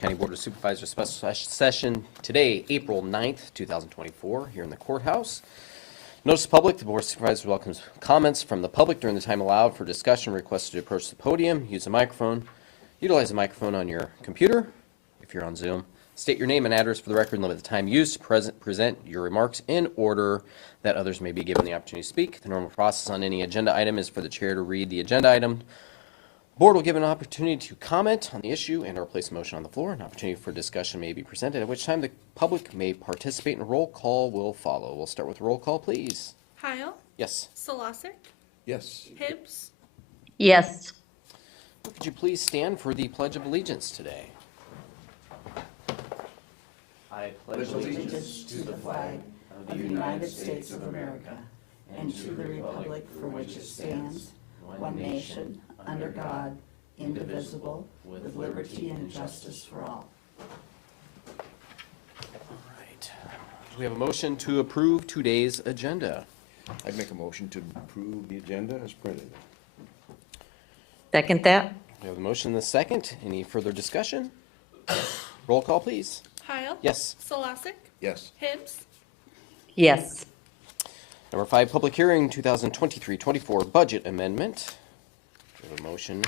County Board of Supervisors special session today, April 9th, 2024, here in the courthouse. Notice to public, the Board of Supervisors welcomes comments from the public during the time allowed for discussion. Requested to approach the podium, use a microphone, utilize the microphone on your computer if you're on Zoom. State your name and address for the record and limit the time used to present your remarks in order that others may be given the opportunity to speak. The normal process on any agenda item is for the chair to read the agenda item. Board will give an opportunity to comment on the issue and or place a motion on the floor. An opportunity for discussion may be presented, at which time the public may participate, and a roll call will follow. We'll start with roll call, please. Heil. Yes. Solosic. Yes. Hibbs. Yes. Could you please stand for the Pledge of Allegiance today? I pledge allegiance to the flag of the United States of America and to the republic for which it stands, one nation, under God, indivisible, with liberty and justice for all. All right. Do we have a motion to approve today's agenda? I'd make a motion to approve the agenda as printed. Second that? We have a motion and a second. Any further discussion? Roll call, please. Heil. Yes. Solosic. Yes. Hibbs. Yes. Number 5, public hearing, 2023-24 budget amendment. We have a motion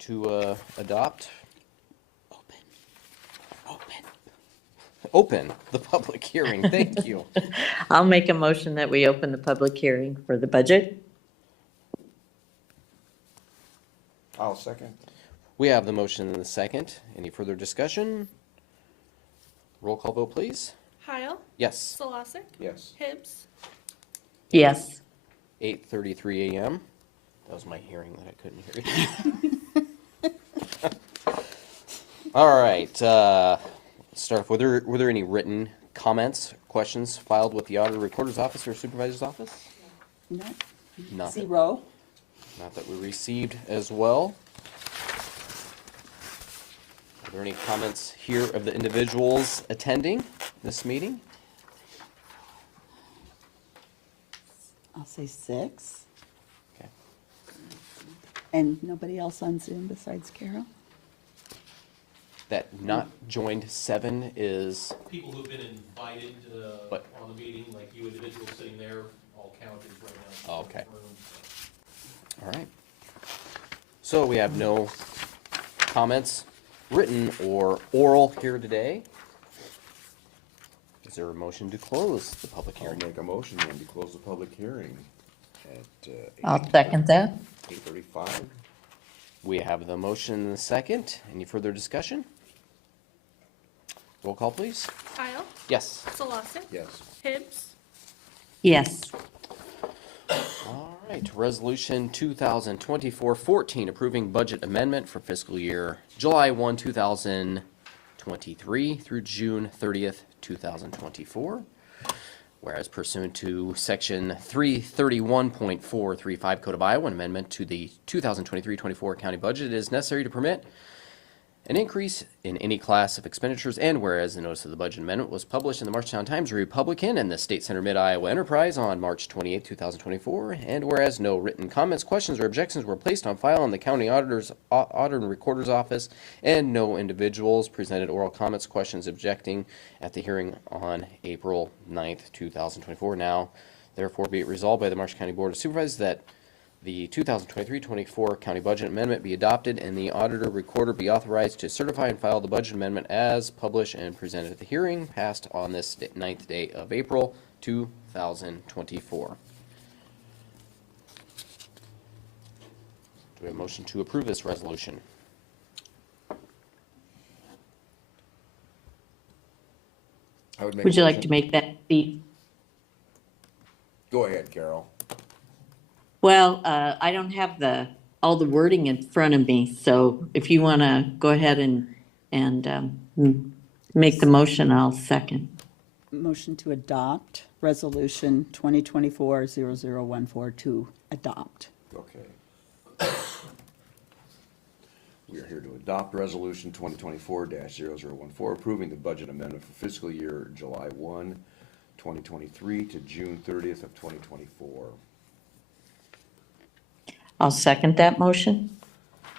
to adopt. Open the public hearing. Thank you. I'll make a motion that we open the public hearing for the budget. I'll second. We have the motion and the second. Any further discussion? Roll call vote, please. Heil. Yes. Solosic. Yes. Hibbs. Yes. 8:33 a.m. That was my hearing that I couldn't hear. All right. Start off. Were there any written comments, questions filed with the auditor, recorder's office, or supervisor's office? No. Nothing. Zero. Not that we received as well. Are there any comments here of the individuals attending this meeting? I'll say 6. Okay. And nobody else on Zoom besides Carol? That not joined 7 is, People who've been invited But- on the meeting, like you individuals sitting there, all counted right now. Oh, okay. All right. So we have no comments, written or oral, here today. Is there a motion to close the public I'll hearing? make a motion then to close the public hearing at I'll second that. 8:35. We have the motion and the second. Any further discussion? Roll call, please. Heil. Yes. Solosic. Yes. Hibbs. Yes. All right, resolution 2024-14, approving budget amendment for fiscal year July 1, 2023 through June 30th, 2024. Whereas pursuant to section 331.435 Code of Iowa, an amendment to the 2023-24 county budget is necessary to permit an increase in any class of expenditures, and whereas the notice of the budget amendment was published in the Marshtown Times-Republican and the State Center Mid-Iowa Enterprise on March 28, 2024, and whereas no written comments, questions, or objections were placed on file in the county auditor and recorder's office, and no individuals presented oral comments, questions, objecting at the hearing on April 9th, 2024. Now, therefore, be it resolved by the Marshall County Board of Supervisors that the 2023-24 county budget amendment be adopted and the auditor recorder be authorized to certify and file the budget amendment as published and presented at the hearing passed on this 9th day of April 2024. Do we have a motion to approve this resolution? I would make Would a you like motion- to make that, Steve? Go ahead, Carol. Well, I don't have all the wording in front of me, so if you want to go ahead and make the motion, I'll second. Motion to adopt Resolution 2024-0014 to adopt. Okay. We are here to adopt resolution 2024-0014, approving the budget amendment for fiscal year July 1, 2023 to June 30th of 2024. I'll second that motion.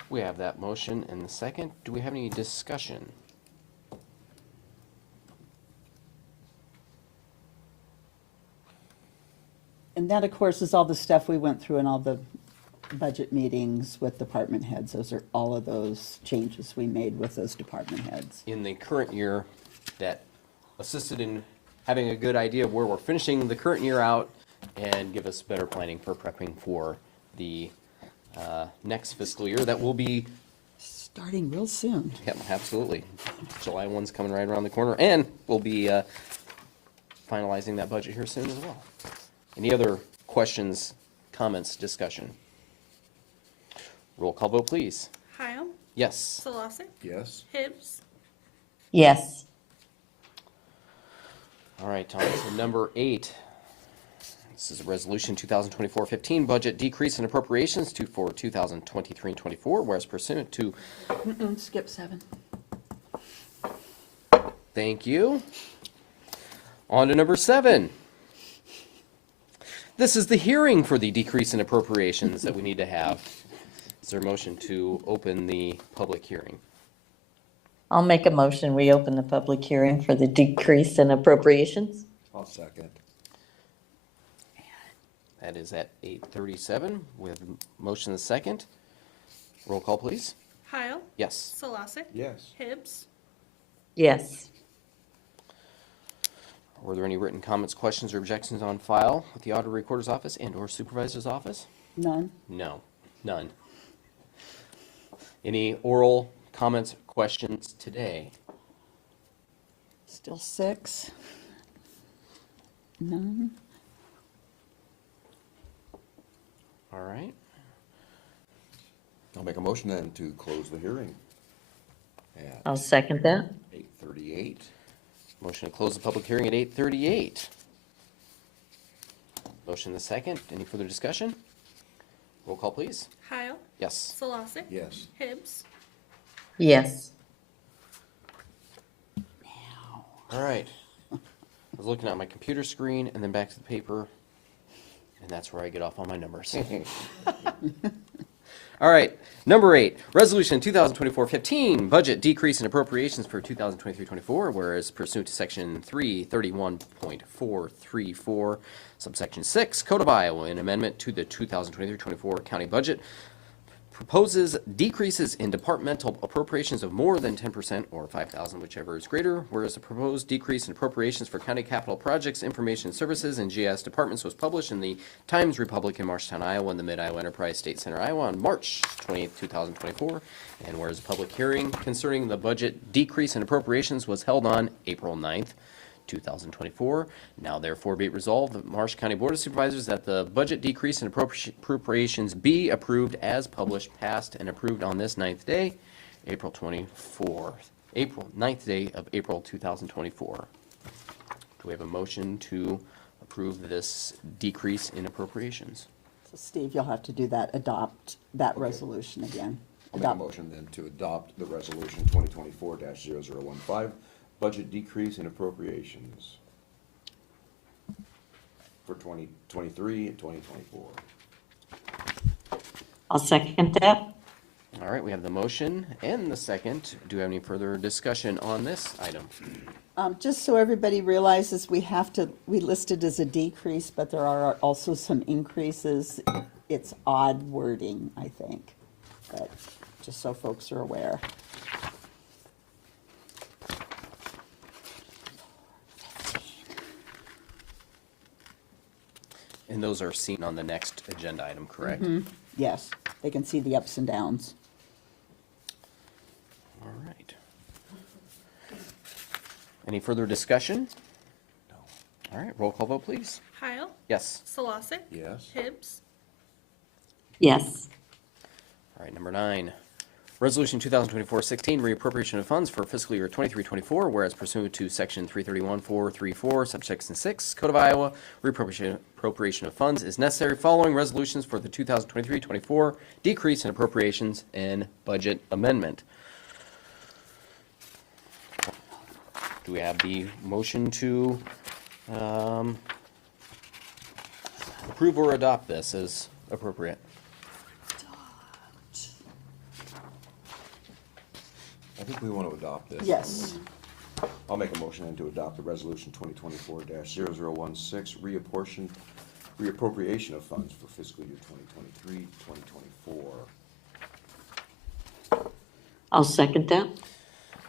We have that motion and the second. Do we have any discussion? And that, of course, is all the stuff we went through in all the budget meetings with department heads. Those are all of those changes we made with those department heads. In the current year, that assisted in having a good idea of where we're finishing the current year out and give us better planning for prepping for the next fiscal year that will be, Starting real soon. yeah, absolutely. July 1's coming right around the corner, and we'll be finalizing that budget here soon as well. Any other questions, comments, discussion? Roll call vote, please. Heil, Yes. Solosik, Yes? Hibbs, Yes. All right, Tom, so number 8. This is a resolution 2024-15 budget decrease in appropriations for 2023 and 24, whereas pursuant to, Skip 7. thank you. On to number 7. This is the hearing for the decrease in appropriations that we need to have. Is there a motion to open the public hearing? I'll make a motion. We open the public hearing for the decrease in appropriations. I'll second. That is at 8:37. We have a motion and a second. Roll call, please. Heil, Yes. Solosik, Yes. Hibbs, Yes. Were there any written comments, questions, or objections on file with the Auditor Recorder's Office and/or Supervisor's Office? None. No, none. Any oral comments, questions today? Still 6. None. All right. I'll make a motion then to close the hearing at I'll second that. 8:38. Motion to close the public hearing at 8:38. Motion and a second. Any further discussion? Roll call, please. Heil, Yes. Solosik, Yes. Hibbs, Yes. All right. I was looking at my computer screen and then back to the paper, and that's where I get off on my numbers. All right, number 8, resolution 2024-15, budget decrease in appropriations for 2023-24, whereas pursuant to section 331.434, subsection 6, Code of Iowa, an amendment to the 2023-24 county budget proposes decreases in departmental appropriations of more than 10% or 5,000, whichever is greater, whereas the proposed decrease in appropriations for county capital projects, information services, and GIS departments was published in the Times-Republic in Marshtown, Iowa, and the Mid-Iowa Enterprise State Center, Iowa on March 28, 2024, and whereas a public hearing concerning the budget decrease in appropriations was held on April 9th, 2024. Now therefore be it resolved, the Marsh County Board of Supervisors, that the budget decrease in appropriations be approved as published, passed, and approved on this 9th day, April 9th day of April 2024. Do we have a motion to approve this decrease in appropriations? So Steve, you'll have to do that, adopt that resolution again. I'll make a Adopt. motion then to adopt the resolution 2024-0015, budget decrease in appropriations for 2023 and 2024. I'll second that. All right, we have the motion and the second. Do we have any further discussion on this item? Just so everybody realizes, we listed as a decrease, but there are also some increases. It's odd wording, I think, but just so folks are aware. And those are seen on the next agenda item, correct? Yes, they can see the ups and downs. All right. Any further discussion? No. All right, roll call vote, please. Heil, Yes. Solosik, Yes. Hibbs, Yes. All right, number 9. Resolution 2024-16, reappropriation of funds for fiscal year 23-24, whereas pursuant to section 331.434, subsection 6, Code of Iowa, reappropriation of funds is necessary following resolutions for the 2023-24 decrease in appropriations and budget amendment. Do we have the motion to approve or adopt this as appropriate? this? Yes. I'll make a motion then to adopt the resolution 2024-0016, reappropriation of funds for fiscal year 2023, 2024. I'll second that.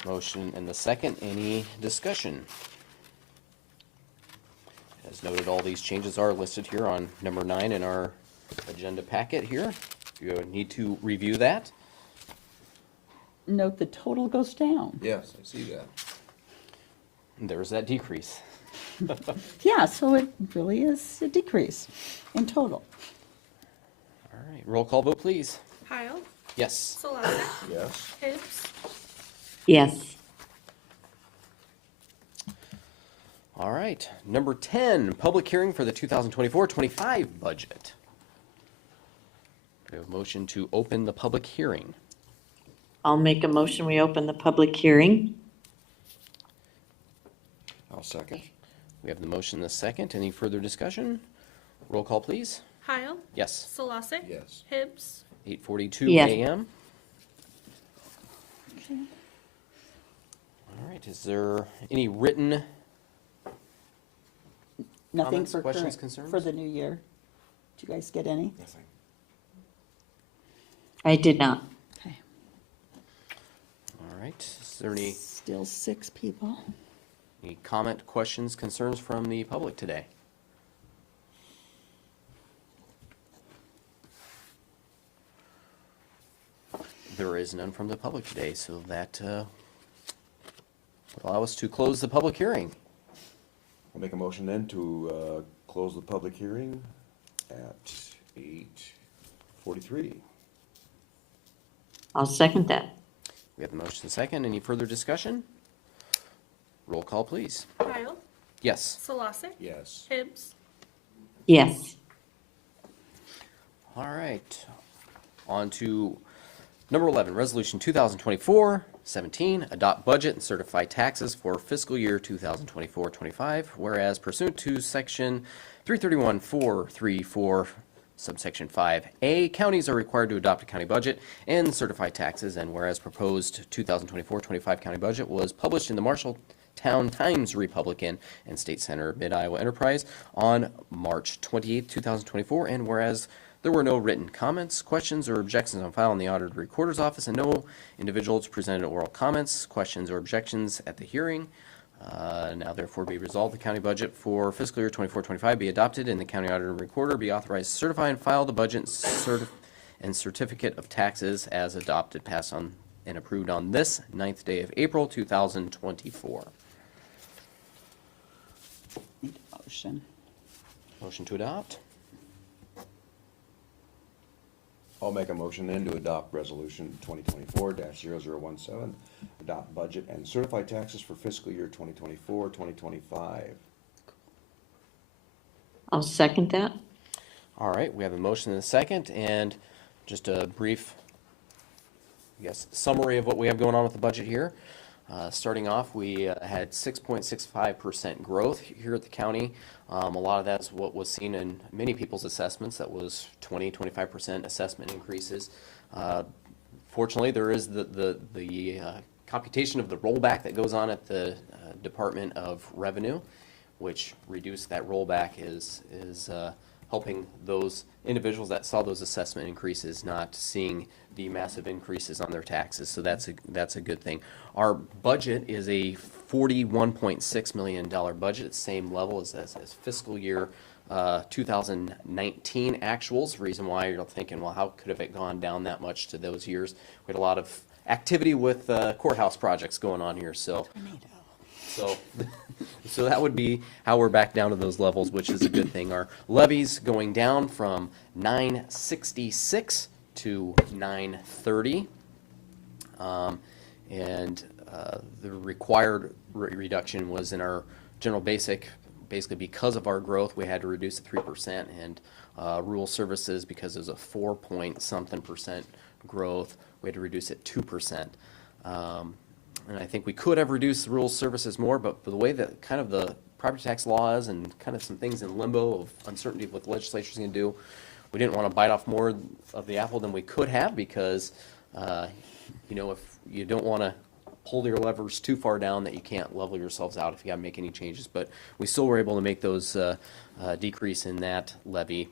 Motion and the second. Any discussion? As noted, all these changes are listed here on number 9 in our agenda packet here. You need to review that. Note the total goes down. Yes, I see that. There's that decrease. Yeah, so it really is a decrease in total. All right, roll call vote, please. Heil, Yes. Solosek, Yes. Hibbs, Yes. All right, number 10, public hearing for the 2024-25 budget. Do we have a motion to open the public hearing? I'll make a motion, we open the public hearing. I'll second. We have the motion and the second. Any further discussion? Roll call, please. Heil, Yes. Solosek, Yes. Hibbs, 8:42 Yes. a.m. All right, is there any written, Nothing Comments, for questions, current, concerns? for the new year. Did you guys get any? Nothing. I did not. Okay. all right, is there any Still 6 people. comment, questions, concerns from the public today? There is none from the public today, so that will allow us to close the public hearing. I'll make a motion then to close the public hearing at 8:43. I'll second that. We have the motion and second. Any further discussion? Roll call, please. Heil, Yes. Solosek, Yes. Hibbs, Yes. All right. On to number 11, Resolution 2024-17, adopt budget and certify taxes for fiscal year 2024-25, whereas pursuant to Section 331-434, subsection 5A, counties are required to adopt a county budget and certify taxes, and whereas proposed 2024-25 county budget was published in the Marshalltown Times Republican and State Center Mid-Iowa Enterprise on March 28, 2024, and whereas there were no written comments, questions, or objections on file in the Auditor Recorder's Office, and no individuals presented oral comments, questions, or objections at the hearing. Now therefore be resolved, the county budget for fiscal year 24-25 be adopted, and the county auditor and recorder be authorized to certify and file the budget and certificate of taxes as adopted, passed on, and approved on this 9th day of April 2024. Need a motion. Motion to adopt? I'll make a motion then to adopt resolution 2024-0017, adopt budget and certify taxes for fiscal year 2024, 2025. I'll second that. All right, we have a motion and a second, and just a brief, I guess, summary of what we have going on with the budget here. Starting off, we had 6.65% growth here at the county. A lot of that's what was seen in many people's assessments. That was 20-25% assessment increases. Fortunately, there is the computation of the rollback that goes on at the Department of Revenue, which reduced that rollback is helping those individuals that saw those assessment increases not seeing the massive increases on their taxes. So that's a good thing. Our budget is a $41.6 million budget, same level as fiscal year 2019 actuals. Reason why you're thinking, well, how could have it gone down that much to those years? We had a lot of activity with courthouse projects going on here, so that would be how we're back down to those levels, which is a good thing. Our levies going down from 966 to 930, and the required reduction was in our general basic. Basically, because of our growth, we had to reduce it 3%, and rural services, because there's a 4-point-something% growth, we had to reduce it 2%. And I think we could have reduced rural services more, but for the way that kind of the property tax law is and kind of some things in limbo of uncertainty of what the legislature's going to do, we didn't want to bite off more of the apple than we could have, because if you don't want to pull your levers too far down that you can't level yourselves out if you gotta make any changes. But we still were able to make those decrease in that levy.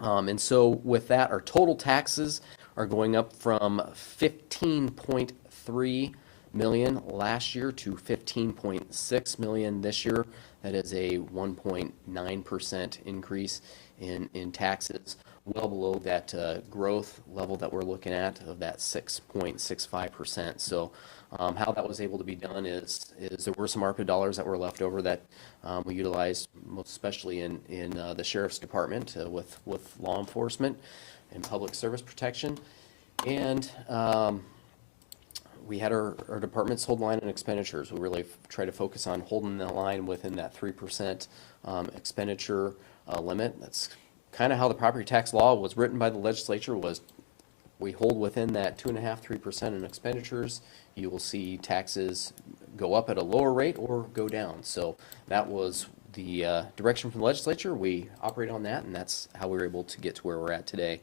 And so with that, our total taxes are going up from 15.3 million last year to 15.6 million this year. That is a 1.9% increase in taxes, well below that growth level that we're looking at of that 6.65%. So how that was able to be done is there were some ARPA dollars that were left over that we utilized most especially in the sheriff's department with law enforcement and public service protection. And we had our departments hold line on expenditures. We really try to focus on holding the line within that 3% expenditure limit. That's kind of how the property tax law was written by the legislature, was we hold within that 2.5%, 3% in expenditures. You will see taxes go up at a lower rate or go down. So that was the direction from the legislature. We operate on that, and that's how we were able to get to where we're at today.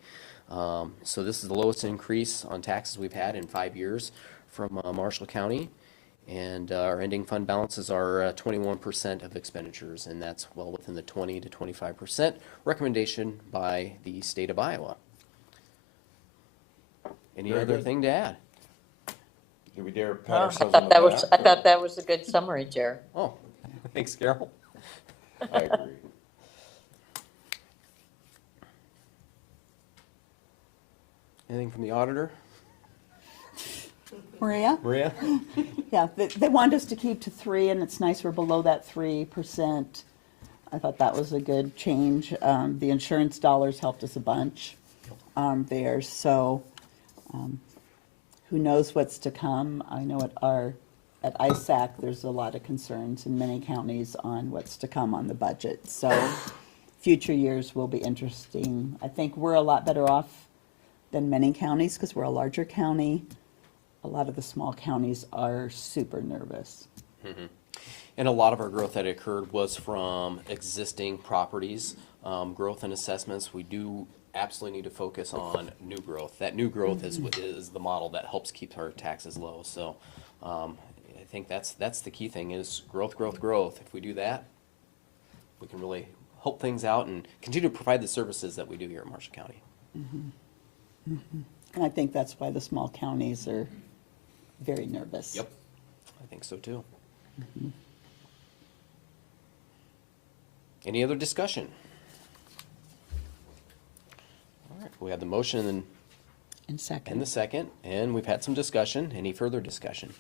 So this is the lowest increase on taxes we've had in 5 years from Marshall County. And our ending fund balances are 21% of expenditures, and that's well within the 20 to 25% recommendation by the state of Iowa. Any Very other good. thing to add? Do we dare pat Well, I ourselves on thought the that was, back? I thought that was a good summary, Jer. Oh, thanks, Carol. I agree. Anything from the auditor? Maria? Maria? Yeah, they wanted us to keep to 3, and it's nice we're below that 3%. I thought that was a good change. The insurance dollars helped us a bunch there, so who knows what's to come. I know at ISAC, there's a lot of concerns in many counties on what's to come on the budget. So future years will be interesting. I think we're a lot better off than many counties because we're a larger county. A lot of the small counties are super nervous. And a lot of our growth that occurred was from existing properties, growth and assessments. We do absolutely need to focus on new growth. That new growth is the model that helps keep our taxes low. So I think that's the key thing is growth, growth, growth. If we do that, we can really help things out and continue to provide the services that we do here in Marshall County. And I think that's why the small counties are very nervous. Yep, I think so too. Any other discussion? All right, we have the motion And and second. the second, and we've had some discussion. Any further discussion?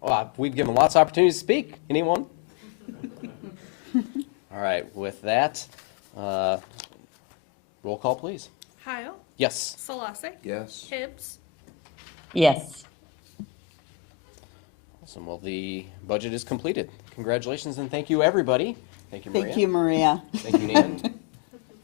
Oh, we've given lots of opportunities to speak. Anyone? All right, with that, roll call, please. Heil, Yes. Selassie, Yes. Hibbs, Yes. Awesome. Well, the budget is completed. Congratulations and thank you, everybody. Thank you, Maria. Thank you, Maria. Thank you, Nan.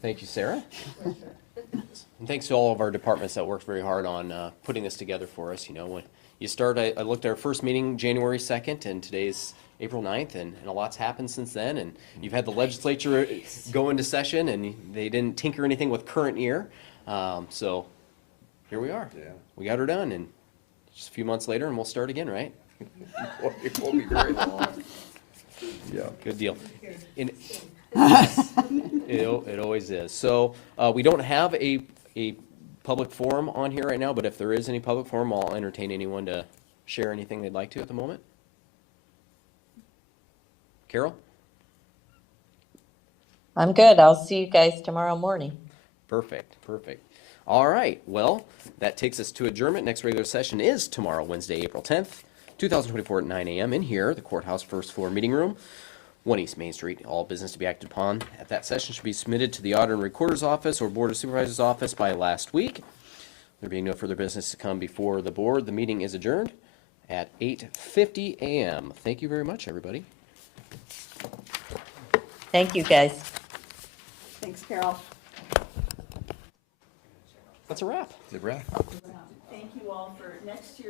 Thank you, Sarah. And thanks to all of our departments that worked very hard on putting this together for us. You know, when you start, I looked at our first meeting January 2nd, and today's April 9th, and a lot's happened since then. And you've had the legislature go into session, and they didn't tinker anything with current year. So here we are. Yeah. We got her done, and just a few months later, and we'll start again, right? It won't be very long. Yeah. Good deal. It always is. So we don't have a public forum on here right now, but if there is any public forum, I'll entertain anyone to share anything they'd like to at the moment. Carol? I'm good. I'll see you guys tomorrow morning. Perfect, perfect. All right, well, that takes us to adjournment. Next regular session is tomorrow, Wednesday, April 10th, 2024 at 9 a.m. in here, the courthouse first floor meeting room, 1 East Main Street. All business to be acted upon at that session should be submitted to the Auditor and Recorder's Office or Board of Supervisors Office by last week. There being no further business to come before the board, the meeting is adjourned at 8:50 a.m. Thank you very much, everybody. Thank you, guys. Thanks, Carol. That's a wrap. The wrap. Thank you all for next year.